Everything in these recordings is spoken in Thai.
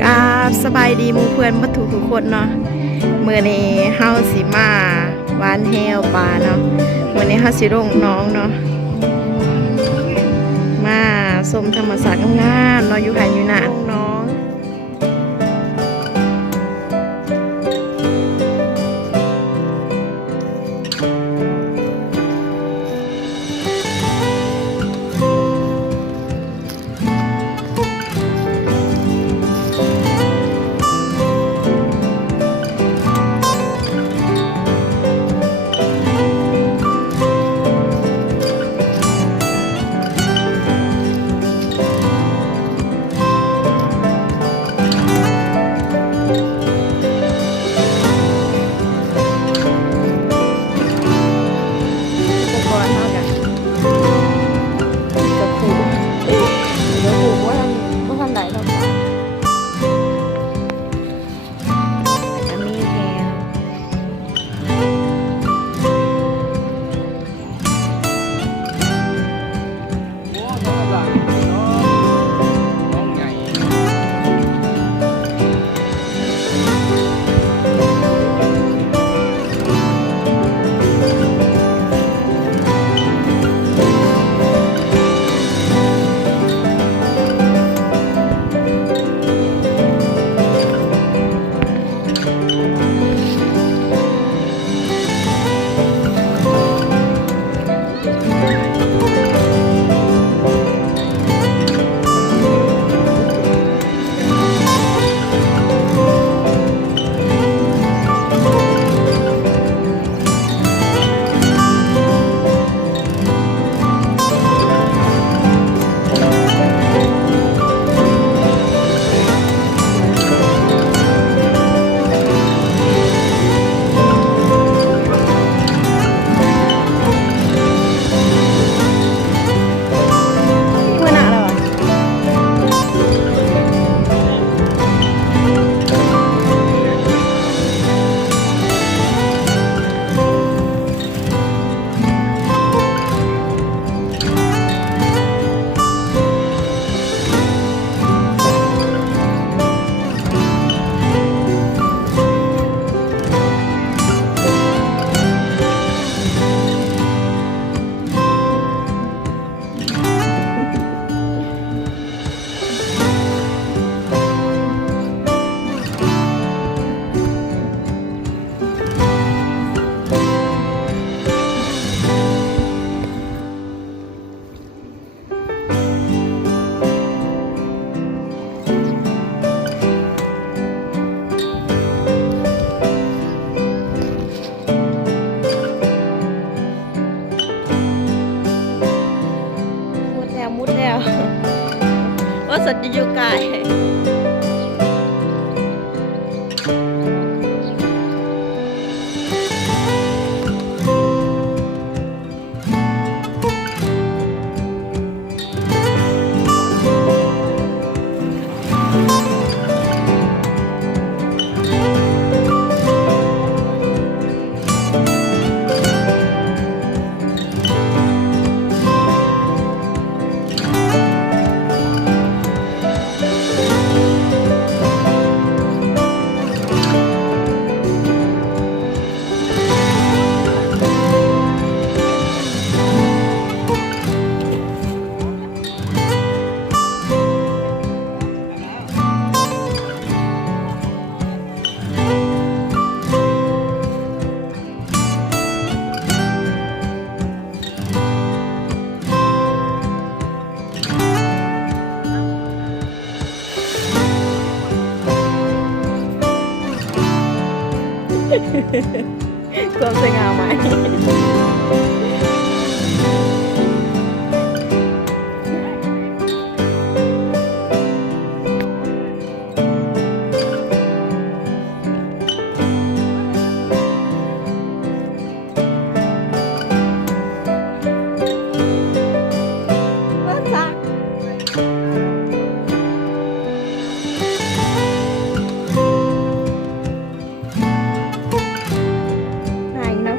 กราบสบายดีหมู่เพื่อนบัทุกคนเนาะมื้อนี้เฮาสิมาหวานแฮวปลาเนาะมื้อนี้เฮาสิลงน้องเนาะมาชมธรรมชาติงามๆเนาะอยู่ไห่อยู่นาน้องมุดแล้วว่าสัตว์จะอยู่ไกลความสวยงามไหมไหนนะ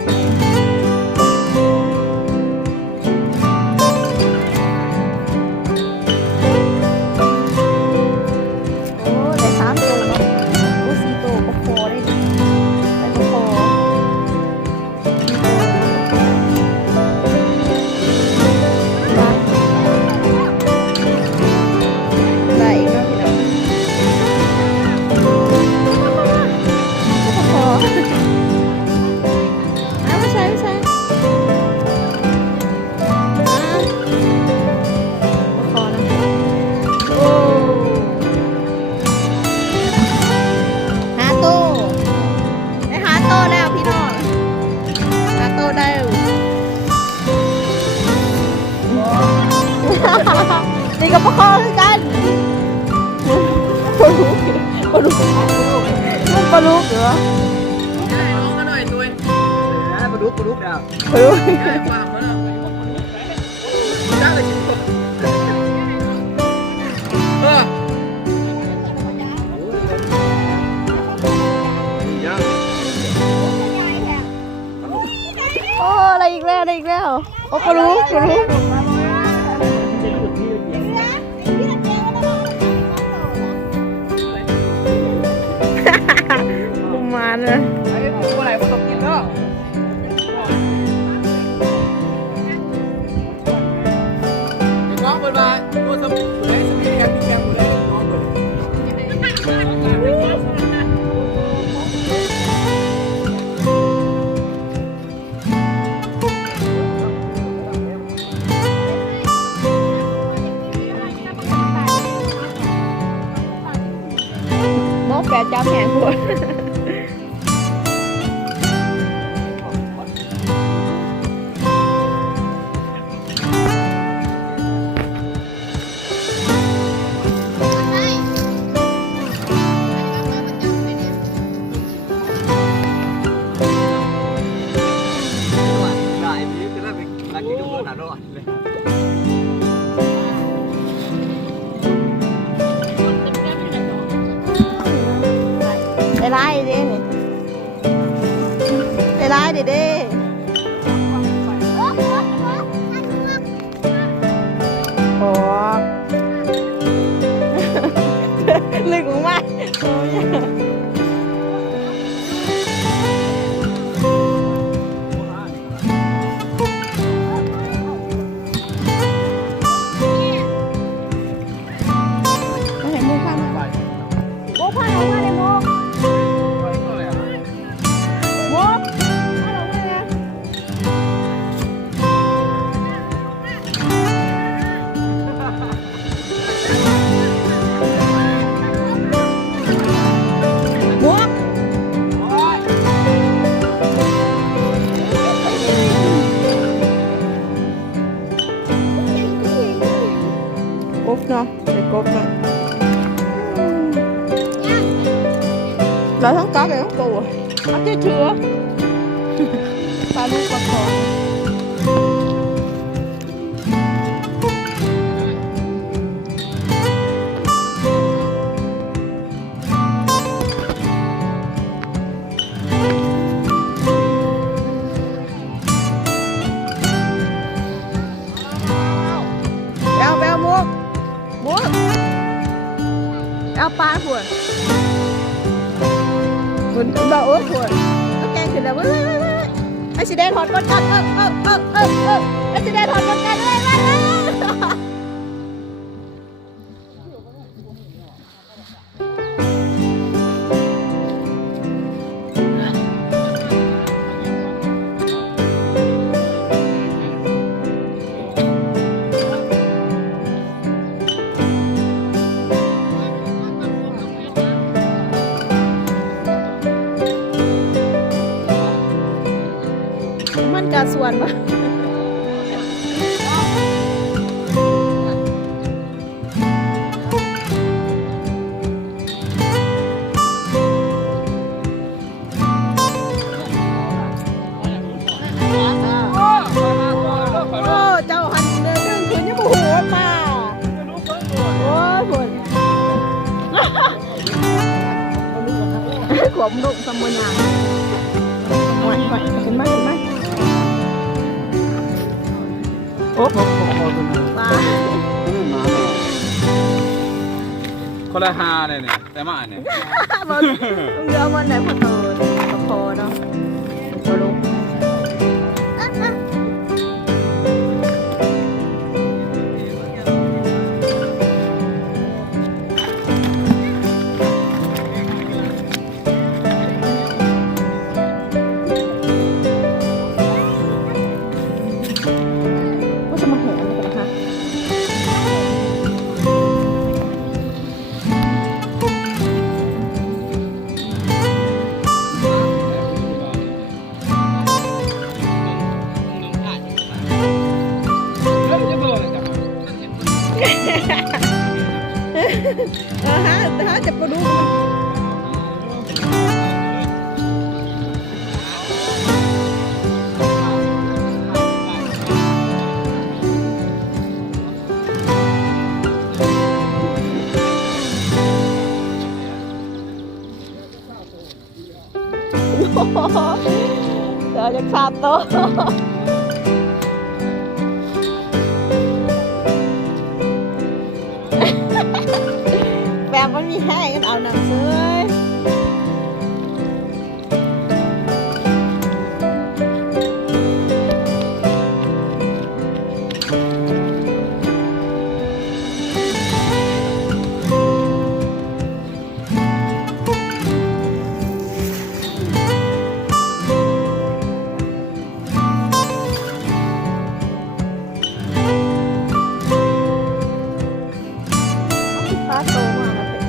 ปลาลูกปลาลูกปลาลูกเหรอ ได้น้องมาหน่อยตัวปลาดุกเดียว ปลาลูก ได้ฝากมาหน่อยได้เลยชิ้นตัวโอ้อะไรอีกแล้วอะไรอีกแล้วโอ้ปลาลูกปลาลูกกุมารเลย ไอ้ตัวไหนผสมกินก็น้องเปิดมาตัวสมุนไพรสมุนไพรพี่แกงหมดเลยน้องเปิหมอแปดจ้าแหงปวดได้ไล่เด้นี่ได้ไล่เด้เด้โอ้ลึกมากโอ้ยมาเห็นมุกข้างไหมมุกข้างออกมาเลยมุก มุกมาลงมาเลยมุกกบเนาะเด็กกบเนาะเราทั้งก๊อกเลยทั้งตัวเอาเชื้อปลาลูกปลาคอแบวมุกเอาปลาขวดขวดบ่โอ้ขวดต้องแกงขึ้นแล้วไอ้สีแดงถอดก้นกันไอ้สีแดงถอดก้นกันเลยมันกระส่วนปะโอ้เจ้าหันเดินดึงคืนยังบ่หัวมาโอ้ยฝนขวบดุสมุนยางหวานเห็นไหมโอ้โหปลา คนละฮาเลยเนี่ยแต่มาเนี่ย มันเรือมันไหนพอโตพอเนาะพอลงก็จะมาหัวกันนะคะ เ เดี๋ยวจะขาดโตะแบบมันมีแห้งกันเอาหนังซื้อปลาโตมากนะเป็น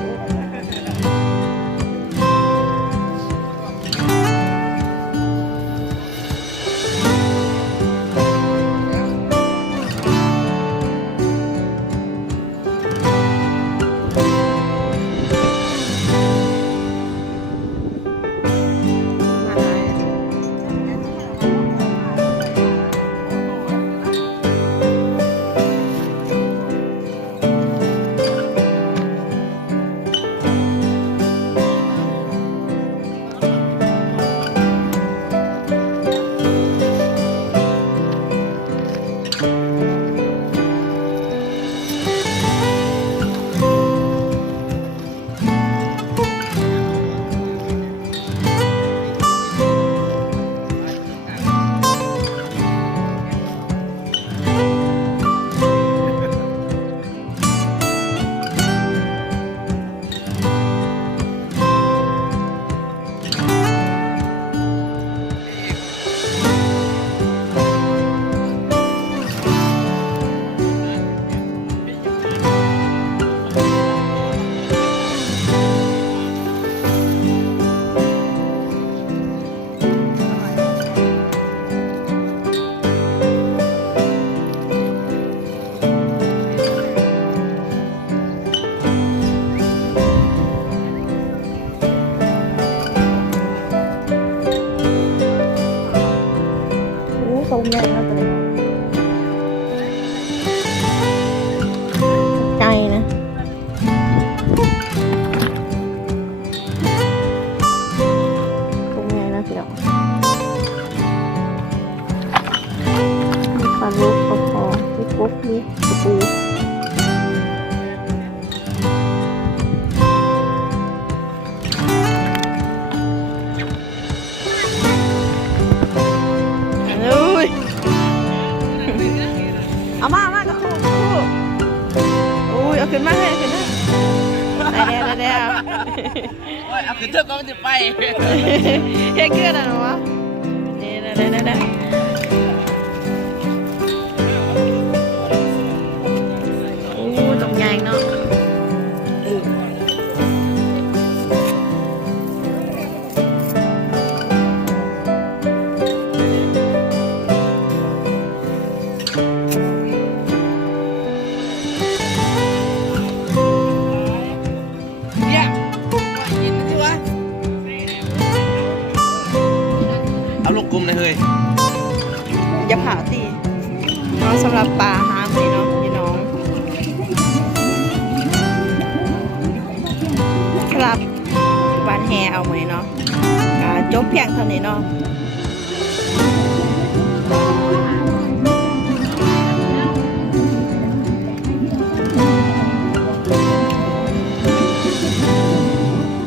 โตใหญ่นะตัวนี้ไก่นะโตใหญ่นะพี่น้องมีปลาลูกปลาคอมีกบมีกระปูเอามากระคู่อุ้ยเอาขึ้นมาให้ขึ้นมาได้แล้ว โอ้ยเอาขึ้นเถอะก็มันจะไป เฮ้ยเกลือนะหนูวะได้โอ้ตรงใหญ่เนาะเอาลูกกลมเลยเฮ้ย อย่าผ่าตีเนาะสำหรับปลาหางเลยเนาะพี่น้องครับบานแฮเอาไหมเนาะจบเพียงเท่านี้เนาะ